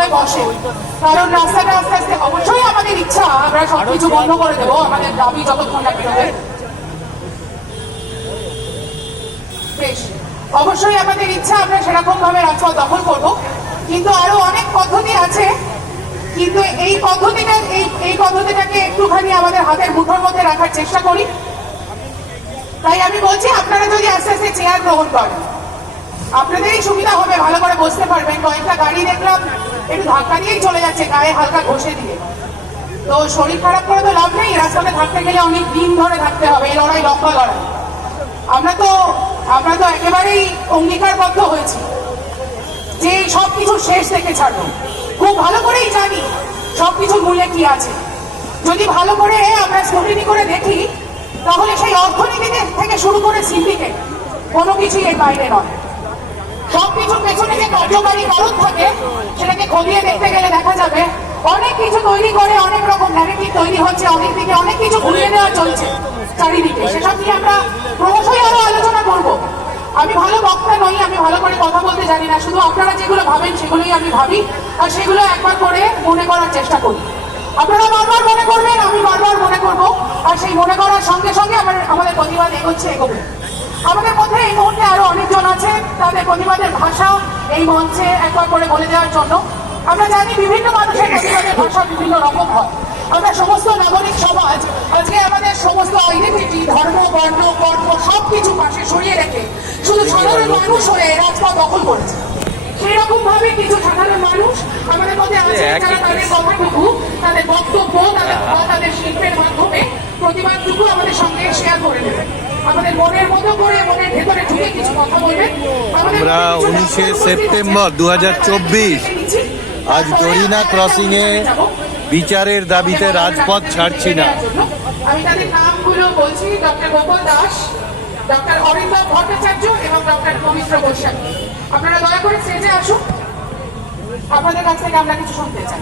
রাস্তাগুলোয় বসে। কারণ রাস্তাটা আস্তে আস্তে অবশ্যই আমাদের ইচ্ছা আমরা সবকিছু বন্ধ করে দেবো। আমাদের দাবি যতক্ষণ না বেরোবে বেশ। অবশ্যই আমাদের ইচ্ছা আমরা সেরকম ভাবে রাজপথ দখল করব। কিন্তু আরও অনেক পদ্ধতি আছে। কিন্তু এই পদ্ধতিটা এই এই পদ্ধতিটাকে একটুখানি আমাদের হাতের মুঠোর মধ্যে রাখার চেষ্টা করি। তাই আমি বলছি আপনারা যদি আস্তে আস্তে চেয়ার গ্রহণ করেন আপনাদেরই সুবিধা হবে ভালো করে বসতে পারবেন। কয়েকটা গাড়ি দেখলাম একটু ধাক্কা দিয়েই চলে যাচ্ছে, গায়ে হালকা ঘষে দিয়ে। তো শরীর খারাপ করে তো লাভ নেই, রাস্তাতে থাকতে গেলে অনেক দিন ধরে থাকতে হবে, এই লড়াই, লম্বা লড়াই। আমরা তো আমরা তো একেবারেই অঙ্গীকারবদ্ধ হয়েছি যে সবকিছু শেষ থেকে ছাড়বো। খুব ভালো করেই জানি সবকিছুর মূল্যে কি আছে। যদি ভালো করে আমরা স্ক্রুটিনি করে দেখি, তাহলে সেই অর্থনীতিতে থেকে শুরু করে সিন্ডিকেট কোনো কিছুই এর বাইরে নয়। সবকিছুর পেছনে যে কার্যকারী কারণ থাকে, সেটাকে খতিয়ে দেখতে গেলে দেখা যাবে অনেক কিছু তৈরি করে, অনেক রকম ন্যারেটিভ তৈরি হচ্ছে অনেক দিকে অনেক কিছু ঘুরিয়ে দেওয়া চলছে চারিদিকে। সেসব নিয়ে আমরা ক্রমশই আরও আলোচনা করব। আমি ভালো বক্তা নই, আমি ভালো করে কথা বলতে জানি না। শুধু আপনারা যেগুলো ভাবেন, সেগুলোই আমি ভাবি, আর সেগুলো একবার করে মনে করার চেষ্টা করি। আপনারা বারবার মনে করবেন, আমি বারবার মনে করব, আর সেই মনে করার সঙ্গে সঙ্গে আমার আমাদের প্রতিবাদ এগোচ্ছে, এগোবে। আমাদের মধ্যে এই মুহূর্তে আরও অনেকজন আছেন তাদের প্রতিবাদের ভাষা এই মঞ্চে একবার করে বলে দেওয়ার জন্য। আমরা জানি বিভিন্ন মানুষের প্রতিবাদের ভাষা বিভিন্ন রকম হয়। আমরা সমস্ত নাগরিক সমাজ আজকে আমাদের সমস্ত আইডেন্টিটি ধর্ম বর্ণ কর্ম সবকিছু পাশে সরিয়ে রেখে শুধু সাধারণ মানুষ হয়ে রাজপথ দখল করেছে। সেই রকম ভাবে কিছু সাধারণ মানুষ আমাদের মধ্যে আছে যারা তাদের কথাটুকু তাদের বক্তব্য তাদের কথা, তাদের শিল্পের মাধ্যমে প্রতিবাদটুকু আমাদের সঙ্গে শেয়ার করে নেবেন আমাদের মনের মতো করে মনের ভেতরে ঢুকে কিছু কথা বলবেন আমরা মধ্যে কিছু 19শে রাস্তা সেপ্টেম্বর বলতে 2024 চাইছি। আজ দরিনা ক্রসিং এ বিচারের দাবিতে রাজপথ ছাড়ছি না। আমি তাদের নামগুলো বলছি ডক্টর গোপাল দাস ডক্টর অরিন্দম ভট্টাচার্য এবং ডক্টর পবিত্র গোস্বামী। আপনারা দয়া করে স্টেজে আসুন। আপনাদের কাছ থেকে আমরা কিছু শুনতে চাই।